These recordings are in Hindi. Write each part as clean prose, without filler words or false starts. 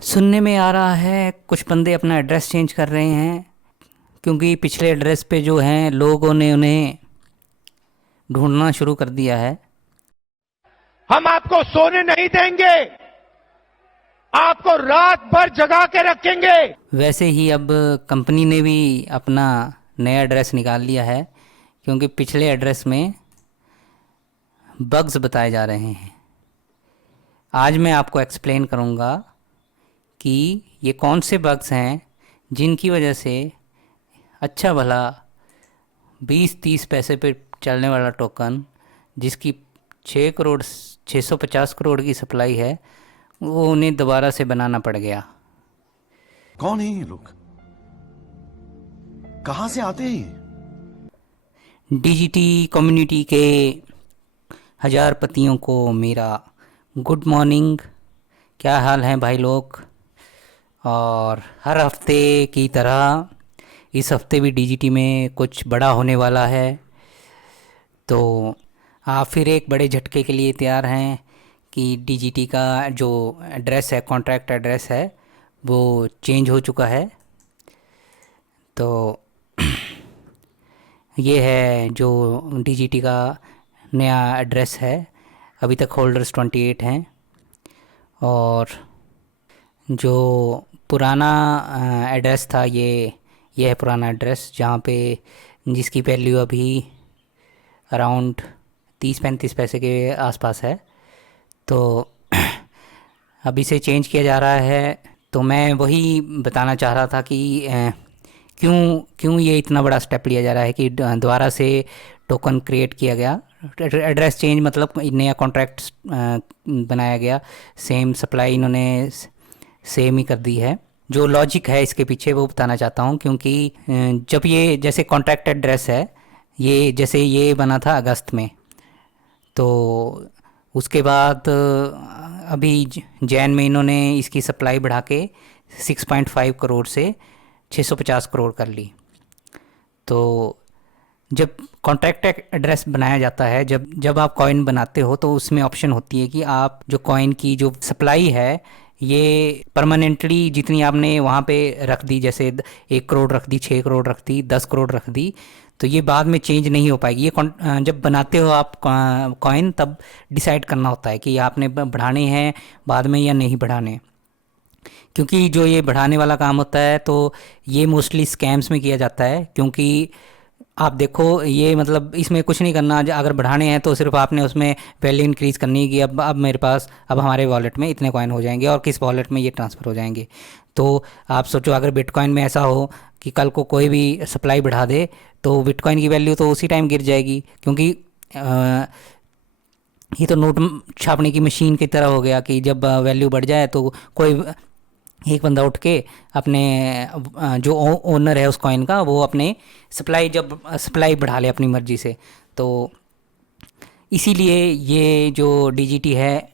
सुनने में आ रहा है कुछ बंदे अपना एड्रेस चेंज कर रहे हैं क्योंकि पिछले एड्रेस पे जो हैं लोगों ने उन्हें ढूंढना शुरू कर दिया है। हम आपको सोने नहीं देंगे, आपको रात भर जगा के रखेंगे। वैसे ही अब कंपनी ने भी अपना नया एड्रेस निकाल लिया है क्योंकि पिछले एड्रेस में बग्स बताए जा रहे हैं। आज मैं आपको एक्सप्लेन करूँगा कि ये कौन से बग्स हैं जिनकी वजह से अच्छा भला 20-30 पैसे पे चलने वाला टोकन जिसकी 650 करोड़ की सप्लाई है वो उन्हें दोबारा से बनाना पड़ गया। कौन है ये लोग? कहां से आते हैं ये? डीजीटी कम्युनिटी के हजार पतियों को मेरा गुड मॉर्निंग। क्या हाल है भाई लोग? और हर हफ्ते की तरह इस हफ्ते भी डीजीटी में कुछ बड़ा होने वाला है, तो आप फिर एक बड़े झटके के लिए तैयार हैं कि डीजीटी का जो एड्रेस है, कॉन्ट्रैक्ट एड्रेस है, वो चेंज हो चुका है। तो ये है जो डीजीटी का नया एड्रेस है। अभी तक होल्डर्स 28 हैं और जो पुराना एड्रेस था ये है पुराना एड्रेस जहाँ पे जिसकी वैल्यू अभी अराउंड 30-35 पैसे के आसपास है। तो अभी से चेंज किया जा रहा है। तो मैं वही बताना चाह रहा था कि क्यों क्यों ये इतना बड़ा स्टेप लिया जा रहा है कि दोबारा से टोकन क्रिएट किया गया। एड्रेस चेंज मतलब नया कॉन्ट्रैक्ट बनाया गया, सेम सप्लाई इन्होंने सेम ही कर दी है। जो लॉजिक है इसके पीछे वो बताना चाहता हूँ क्योंकि जब ये जैसे कॉन्ट्रैक्ट एड्रेस है, ये जैसे ये बना था अगस्त में, तो उसके बाद अभी जैन में इन्होंने इसकी सप्लाई बढ़ा के 6.5 करोड़ से 650 करोड़ कर ली। तो जब कॉन्ट्रैक्ट एड्रेस बनाया जाता है, जब आप कॉइन बनाते हो तो उसमें ऑप्शन होती है कि आप जो कॉइन की जो सप्लाई है ये परमानेंटली जितनी आपने वहाँ पे रख दी, जैसे 1 करोड़ रख दी, 6 करोड़ रख दी, 10 करोड़ रख दी, तो ये बाद में चेंज नहीं हो पाएगी। ये जब बनाते हो आप कॉइन तब डिसाइड करना होता है कि आपने बढ़ाने हैं बाद में या नहीं बढ़ाने। क्योंकि जो ये बढ़ाने वाला काम होता है तो ये मोस्टली स्कैम्स में किया जाता है। क्योंकि आप देखो ये मतलब इसमें कुछ नहीं करना, अगर बढ़ाने हैं तो सिर्फ आपने उसमें वैल्यू इंक्रीज़ करनी है कि अब मेरे पास अब हमारे वॉलेट में इतने कॉइन हो जाएंगे और किस वॉलेट में ये ट्रांसफ़र हो जाएंगे। तो आप सोचो अगर बिटकॉइन में ऐसा हो कि कल को कोई भी सप्लाई बढ़ा दे तो बिटकॉइन की वैल्यू तो उसी टाइम गिर जाएगी। क्योंकि ये तो नोट छापने की मशीन की तरह हो गया कि जब वैल्यू बढ़ जाए तो कोई एक बंदा उठ के अपने जो ओनर है उस कॉइन का, वो अपने सप्लाई बढ़ा ले अपनी मर्ज़ी से। तो इसीलिए ये जो डीजीटी है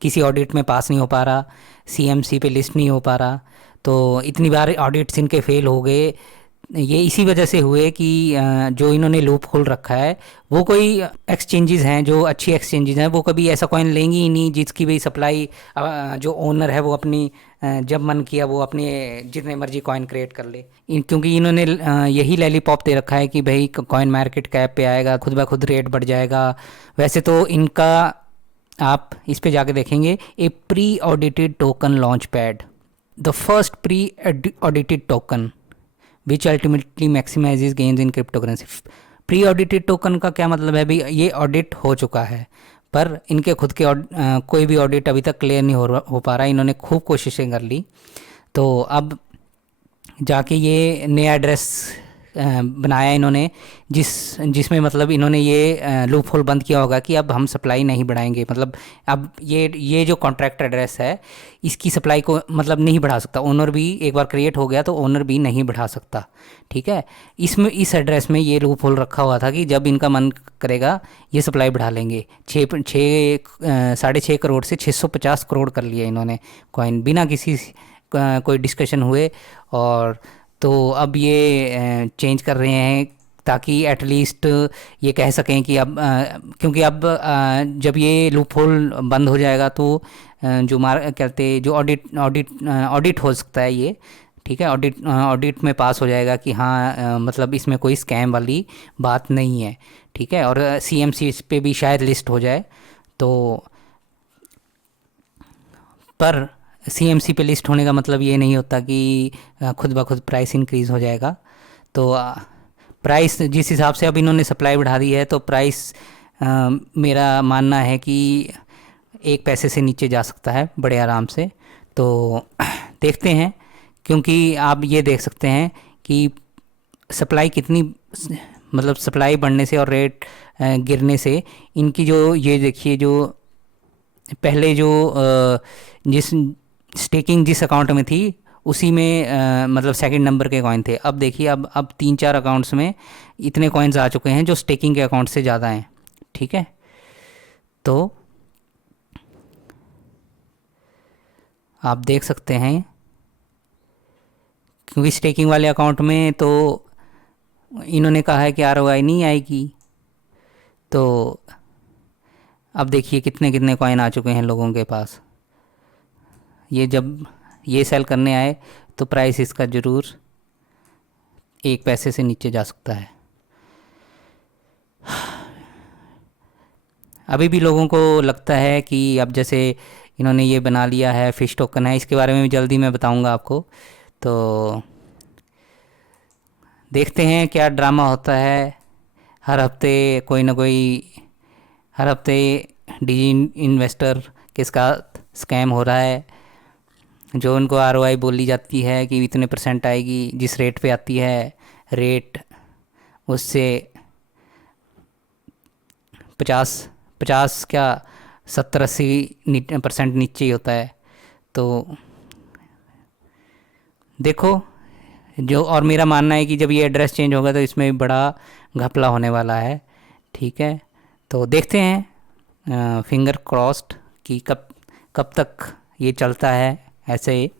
किसी ऑडिट में पास नहीं हो पा रहा, सीएमसी पे लिस्ट नहीं हो पा रहा। तो इतनी बार ऑडिट्स इनके फेल हो गए, ये इसी वजह से हुए कि जो इन्होंने लूप होल रखा है वो कोई एक्सचेंजेस हैं जो अच्छी एक्सचेंजेस हैं वो कभी ऐसा कॉइन लेंगी ही नहीं जिसकी भी सप्लाई जो ओनर है वो अपनी जब मन किया वो अपने जितने मर्जी कॉइन क्रिएट कर ले। क्योंकि इन्होंने यही लैलीपॉप दे रखा है कि भाई कॉइन मार्केट कैप पे आएगा, खुद ब खुद रेट बढ़ जाएगा। वैसे तो इनका आप इस पे जाके देखेंगे, a pre audited token launch pad, the first pre audited token which ultimately maximises gains in cryptocurrency. Pre audited token का क्या मतलब है भाई? ये ऑडिट हो चुका है पर इनके खुद के कोई भी ऑडिट अभी तक क्लियर नहीं हो पा रहा। इन्होंने खूब कोशिशें कर ली, तो अब जाके ये नया एड्रेस बनाया इन्होंने जिसमें मतलब इन्होंने ये लूप होल बंद किया होगा कि अब हम सप्लाई नहीं बढ़ाएंगे। मतलब अब ये जो कॉन्ट्रैक्ट एड्रेस है इसकी सप्लाई को मतलब नहीं बढ़ा सकता ओनर भी। एक बार क्रिएट हो गया तो ओनर भी नहीं बढ़ा सकता, ठीक है। इस एड्रेस में ये लूप होल रखा हुआ था कि जब इनका मन करेगा ये सप्लाई बढ़ा लेंगे। 6.5 करोड़ से 650 करोड़ कर लिया इन्होंने कॉइन बिना किसी कोई डिस्कशन हुए। और तो अब ये चेंज कर रहे हैं ताकि एटलीस्ट ये कह सकें कि अब क्योंकि अब जब ये लूप होल बंद हो जाएगा तो जो मार कहते जो ऑडिट हो सकता है ये, ठीक है। ऑडिट में पास हो जाएगा कि हाँ मतलब इसमें कोई स्कैम वाली बात नहीं है, ठीक है। और सीएमसी इस पे भी शायद लिस्ट हो जाए तो, पर सीएमसी पे लिस्ट होने का मतलब ये नहीं होता कि खुद ब खुद प्राइस इंक्रीज़ हो जाएगा। तो प्राइस जिस हिसाब से अब इन्होंने सप्लाई बढ़ा दी है तो प्राइस मेरा मानना है कि 1 पैसे से नीचे जा सकता है बड़े आराम से। तो देखते हैं, क्योंकि आप ये देख सकते हैं कि सप्लाई कितनी, मतलब सप्लाई बढ़ने से और रेट गिरने से इनकी जो ये देखिए जो पहले जो जिस स्टेकिंग जिस अकाउंट में थी उसी में मतलब सेकंड नंबर के कॉइन थे। अब देखिए अब 3-4 अकाउंट्स में इतने कॉइन्स आ चुके हैं जो स्टेकिंग के अकाउंट से ज़्यादा हैं, ठीक है। तो आप देख सकते हैं, क्योंकि स्टेकिंग वाले अकाउंट में तो इन्होंने कहा है कि आरओआई नहीं आएगी। तो अब देखिए कितने कितने कॉइन आ चुके हैं लोगों के पास। ये जब ये सेल करने आए तो प्राइस इसका ज़रूर 1 पैसे से नीचे जा सकता है। अभी भी लोगों को लगता है कि अब जैसे इन्होंने ये बना लिया है फिश टोकन है, इसके बारे में भी जल्दी मैं बताऊंगा आपको। तो देखते हैं क्या ड्रामा होता है। हर हफ्ते कोई ना कोई, हर हफ्ते डिजी इन्वेस्टर के साथ स्कैम हो रहा है। जो उनको आरओआई बोली जाती है कि इतने % आएगी, जिस रेट पे आती है रेट उससे 50 क्या 70-80% नीचे ही होता है। तो देखो जो, और मेरा मानना है कि जब ये एड्रेस चेंज होगा तो इसमें भी बड़ा घपला होने वाला है, ठीक है। तो देखते हैं, फिंगर क्रॉस्ड कि कब तक ये चलता है ऐसे।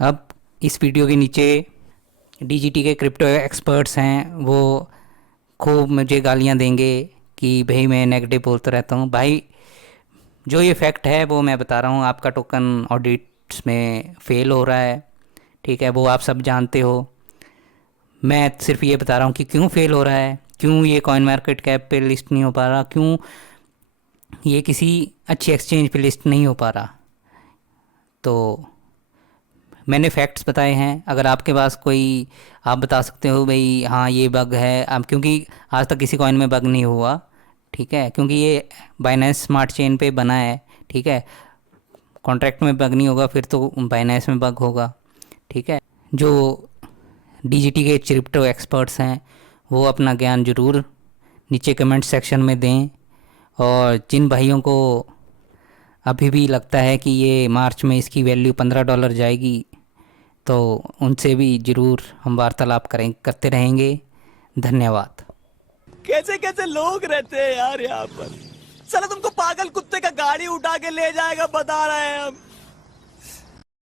अब इस वीडियो के नीचे डीजीटी के क्रिप्टो एक्सपर्ट्स हैं, वो खूब मुझे गालियां देंगे कि भाई मैं नेगेटिव बोलता रहता हूँ। भाई जो ये फैक्ट है वो मैं बता रहा हूँ, आपका टोकन ऑडिट्स में फेल हो रहा है, ठीक है, वो आप सब जानते हो। मैं सिर्फ ये बता रहा हूँ कि क्यों फेल हो रहा है, क्यों ये कॉइन मार्केट कैप पे लिस्ट नहीं हो पा रहा, क्यों ये किसी अच्छी एक्सचेंज पे लिस्ट नहीं हो पा रहा। तो मैंने फैक्ट्स बताए हैं। अगर आपके पास कोई, आप बता सकते हो भाई हाँ ये बग है, अब क्योंकि आज तक किसी कॉइन में बग नहीं हुआ, ठीक है, क्योंकि ये बाइनेंस स्मार्ट चेन पे बना है, ठीक है। कॉन्ट्रैक्ट में बग नहीं होगा फिर तो बाइनेंस में बग होगा, ठीक है। जो डीजीटी के क्रिप्टो एक्सपर्ट्स हैं वो अपना ज्ञान ज़रूर नीचे कमेंट सेक्शन में दें। और जिन भाइयों को अभी भी लगता है कि ये मार्च में इसकी वैल्यू $15 जाएगी तो उनसे भी ज़रूर हम वार्तालाप करते रहेंगे। धन्यवाद। कैसे कैसे लोग रहते हैं यार यहाँ पर। साला तुमको पागल कुत्ते का गाड़ी उठा के ले जाएगा बता रहे हैं हम।